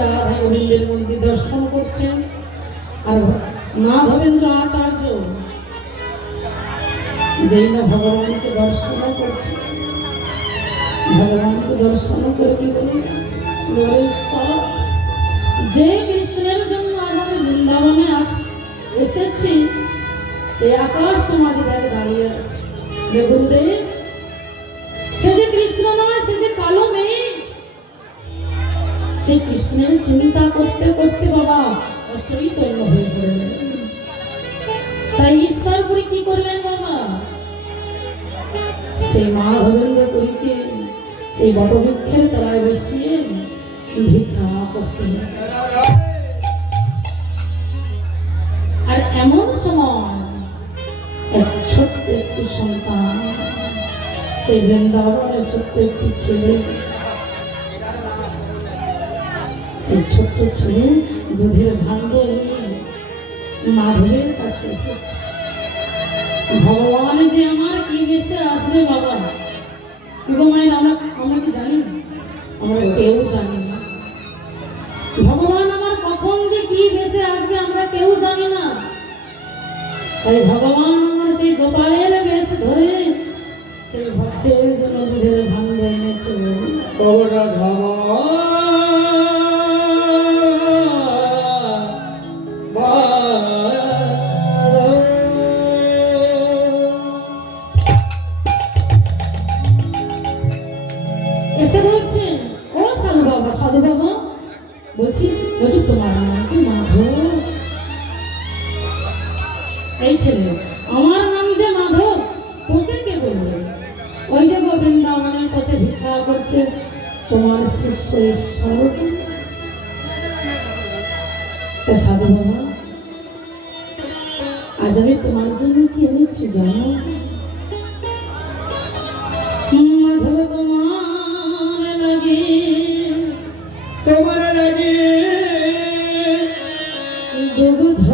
রাধা গোবিন্দের মন্দির দর্শন করছেন। আর মাধবেন্দ্র আচার্য যেই না ভগবানকে দর্শন করছে, ভগবানকে দর্শন করে কি বলুন, যে কৃষ্ণের জন্য আজ আমি বৃন্দাবনে এসেছি, সে আকাশ সমাজ দাঁড়িয়ে আছে। গুরুদেব, সে যে কৃষ্ণ নয়, সে যে কালো মেয়ে। সেই কৃষ্ণের চিন্তা করতে করতে বাবা অচৈতন্য হয়ে পড়লেন। তাই ঈশ্বরপুরী কি করলেন বাবা, সেই মাধবেন্দ্র পুরীকে সেই বটবৃক্ষের তলায় বসিয়ে ভিক্ষা করতেন। আর এমন সময় এক ছোট্ট একটি সন্তান, সেই বৃন্দাবনের ছোট্ট একটি ছেলে, সেই ছোট্ট ছেলে দুধের ভাণ্ড নিয়ে মাধবের কাছে এসেছে। ভগবান যে আমার কি বেশে আসবে বাবা, কিন্তু মায়ের আমরা কি জানি না, আমরা কেউ জানি না। ভগবান আমার কখন যে কি বেশে আসবে আমরা কেউ জানি না। তাই ভগবান আমার সেই গোপালের বেশ ধরে সেই ভক্তের জন্য দুধের ভাণ্ড এনেছে। এসে বলছেন, ও সাধু বাবা, সাধু বাবা, বলছি তোমার নাম কি মাধব? এই ছেলে, আমার নাম যে মাধব, তোকে কে বললো? ওই যে বৃন্দাবনের পথে ভিক্ষা করছে তোমার শিষ্য ঈশ্বর। সাধু বাবা, আজ আমি তোমার জন্য কি এনেছি জানো? মাধব তোমার লাগে, তোমার লাগে দুগ্ধ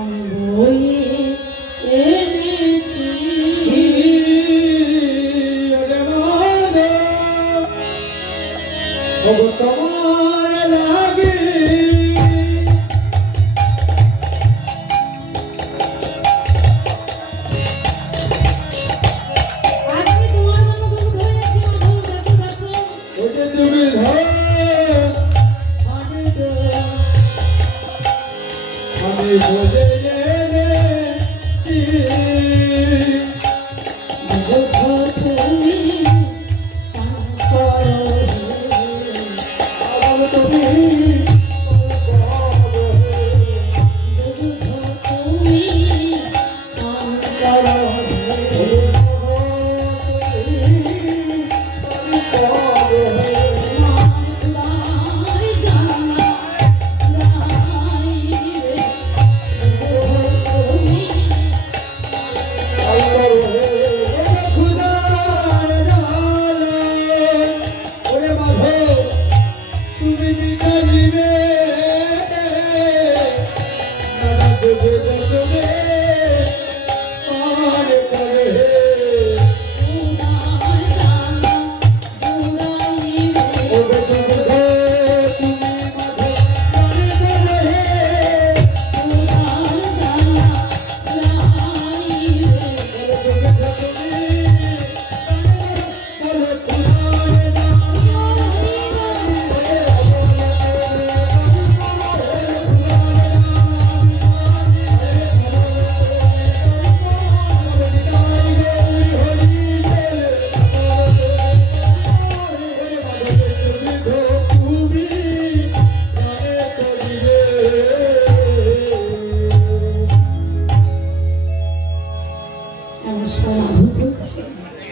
আমি বয়ে এনেছি। তোমার লাগে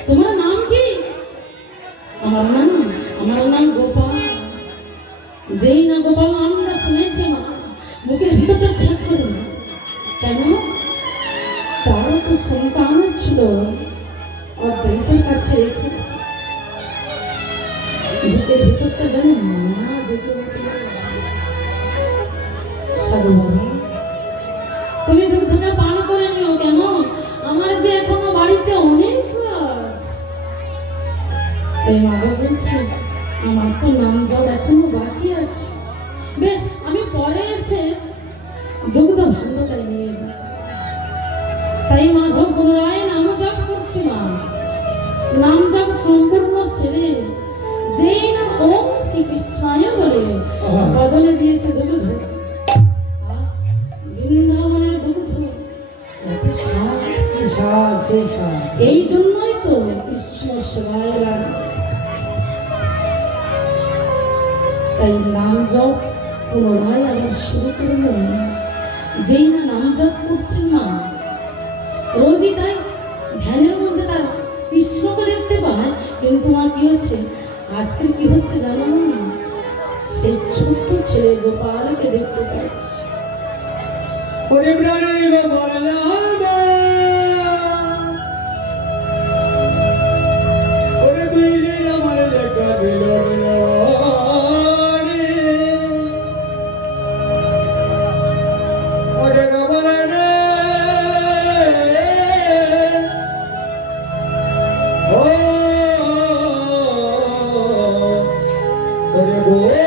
তোমার নাম কি? আমার নাম গোপাল। যেই না গোপাল নামটা শুনেছি মা, বুকের ভিতরটা ছেদ করে না। কেন? তার তো সন্তান ছিল, অদ্বৈতের কাছে রেখে এসেছে। বুকের ভিতরটা যেন মায়া জেগে উঠল। সাধু বাবা, তুমি দুধটা পান করে নিও। কেন? আমার যে এখনো বাড়িতে অনেক কাজ। তাই মাধব বলছে আমার তো নাম জপ এখনো বাকি আছে, বেশ আমি পরে এসে দুগ্ধ ভাণ্ডটাই নিয়ে যাই। তাই মাধব পুনরায় নাম জপ করছে। মা নাম জপ সম্পূর্ণ সেরে যেই না ওম শ্রীকৃষ্ণায় বলে বদলে দিয়েছে দুগ্ধ। বৃন্দাবনের দুগ্ধ এত স্বাদ, এই জন্যই তো কৃষ্ণ সেবায় লাগে। তাই নাম জপ পুনরায় আবার শুরু করলেন। যেই না নাম জপ করছেন না, রোজই তাই ধ্যানের মধ্যে তার কৃষ্ণকে দেখতে পায়। কিন্তু মা কি হচ্ছে, আজকে কি হচ্ছে জানো না, সেই ছোট্ট ছেলে গোপালকে দেখতে পাচ্ছি। ওরে প্রাণের গোপাল রামা, ওরে তুই যে আমার দেখা বিরল রানী, ওরে গোপাল রে, ও ওরে গোপাল।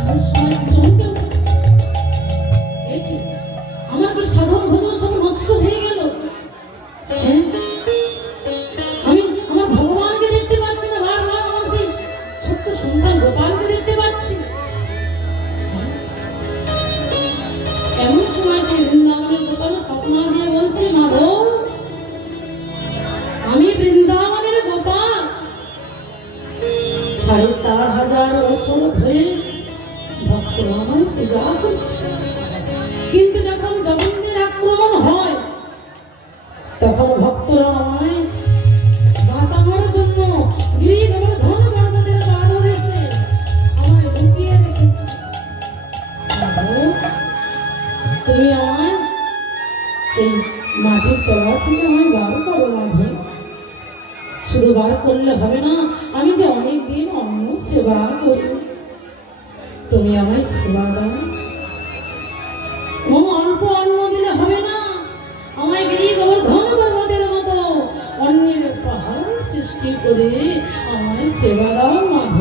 এমন সময় কি চমকে উঠেছে, এ কি, আমার কি সাধন ভোজন সব নষ্ট হয়ে গেল? হ্যাঁ, আমি আমার ভগবানকে দেখতে পাচ্ছি না, বারবার আমার সেই ছোট্ট সন্তান গোপালকে দেখতে পাচ্ছি। হ্যাঁ? এমন সময় সেই বৃন্দাবনের গোপাল স্বপ্ন দিয়ে বলছে, মাধব আমি বৃন্দাবনের গোপাল, ৪,৫০০ বছর ধরে ভক্তরা আমায় পূজা করছে। কিন্তু যখন জগন্নের আক্রমণ হয় তখন ভক্তরা আমায় বাঁচানোর জন্য গিরি গোবর্ধন পর্বতের পাদদেশে আমায় লুকিয়ে রেখেছে। তুমি আমায় সেই মাটির তলা থেকে আমায় বার করো মাধব। শুধু বার করলে হবে না, আমি যে অনেক দিন অন্ন সেবা করি, তুমি আমায় সেবা দাও। অল্প অন্ন দিলে হবে না, আমায় গিরি গোবর্ধন পর্বতের মতো অন্যের পাহাড় সৃষ্টি করে আমায় সেবা দাও মাধব।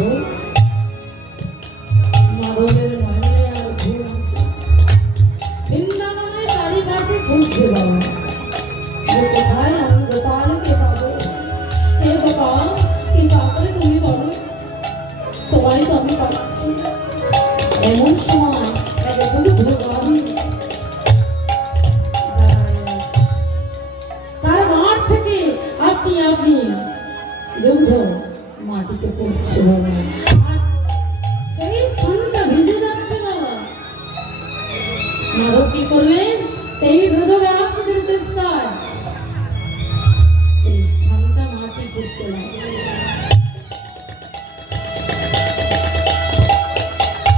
মাধবের মনে আর ঘুম আসে। বৃন্দাবনের চারিপাশে ঘুরছে বাবা, যে কোথায় আমি গোপালকে পাবো। হে গোপাল, কি পাগলে তুমি বলো, তোমারই তো আমি পাচ্ছি। এমন সময় এক ভগবান তার মাঠ থেকে আপনি আপনি দুগ্ধ মাটিতে পড়ছে বাবা, আর সেই স্থানটা ভিজে যাচ্ছে বাবা। মাধব কি করলেন, সেই ব্রজবাসীদের চেষ্টায় সেই স্থানটা মাটি করতে লাগলেন।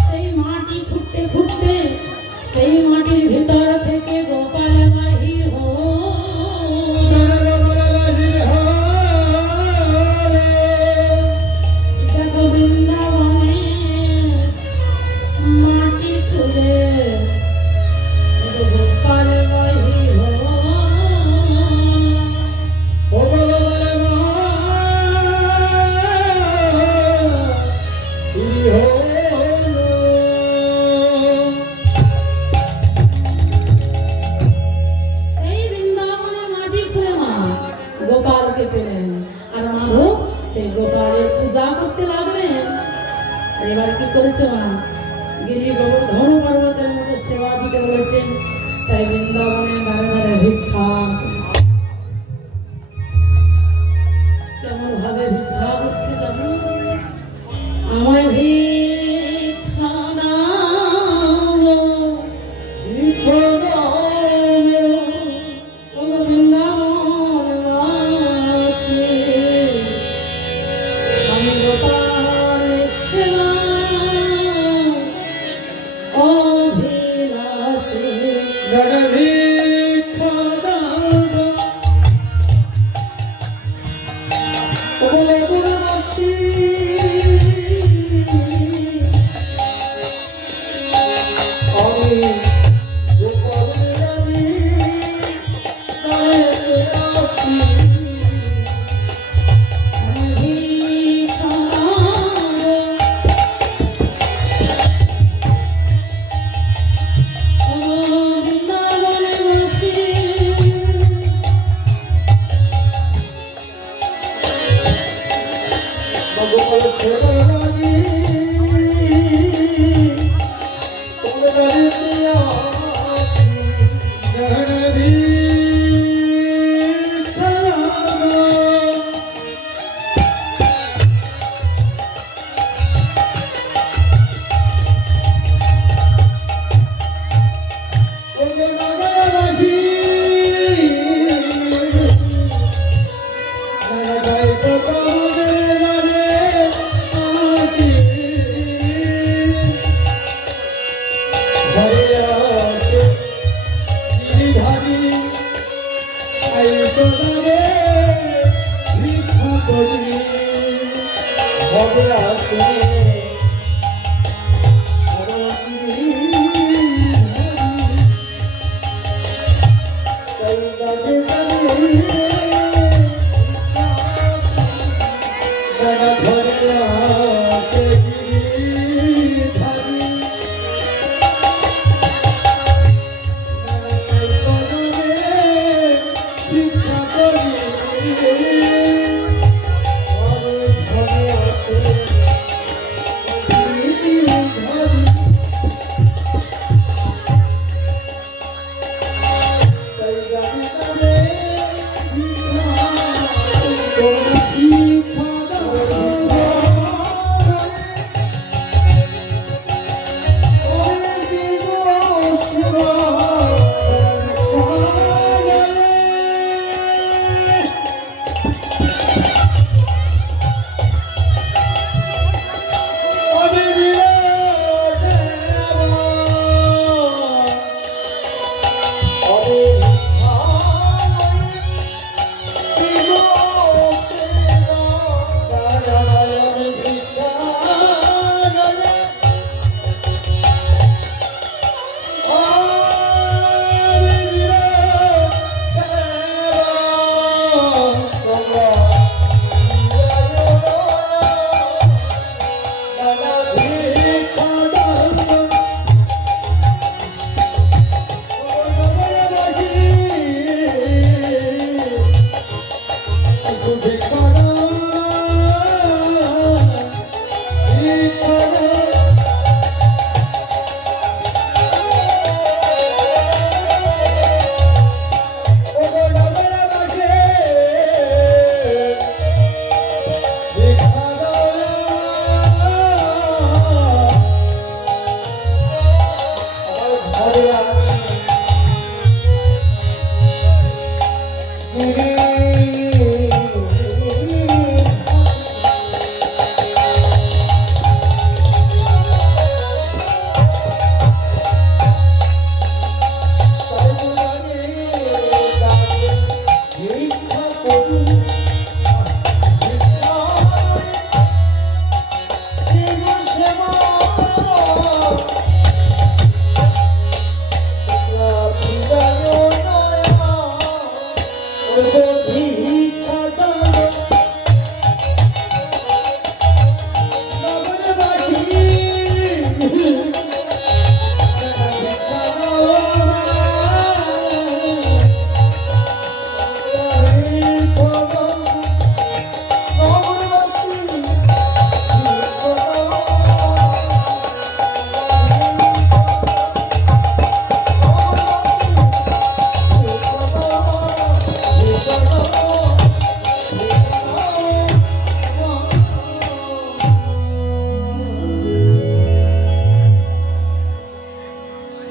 সেই মাটি খুঁড়তে খুঁড়তে সেই মাটির ভিতর থেকে গোপাল বাহির দেখো বৃন্দাবনে মাটি তুলে গোপাল বাহির সেই বৃন্দাবনের মাটি খুলে মা গোপালকে পেলেন, আর মাধব সেই গোপালের পূজা করতে লাগলেন। এবার কি করেছে মা, গিরি গোবর্ধন পর্বতের মধ্যে সেবা দিতে বলেছেন। তাই বৃন্দাবনের দ্বারে দ্বারে ভিক্ষা করেছে। কেমন ভাবে ভিক্ষা করছে জানো, আমায় ভিক্ষা দাও, ভিক্ষা দাও, ও বৃন্দাবনবাসী, আমি গোপালের সেবা অভিলাষী। ভিক্ষা দাও,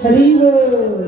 হরি বল।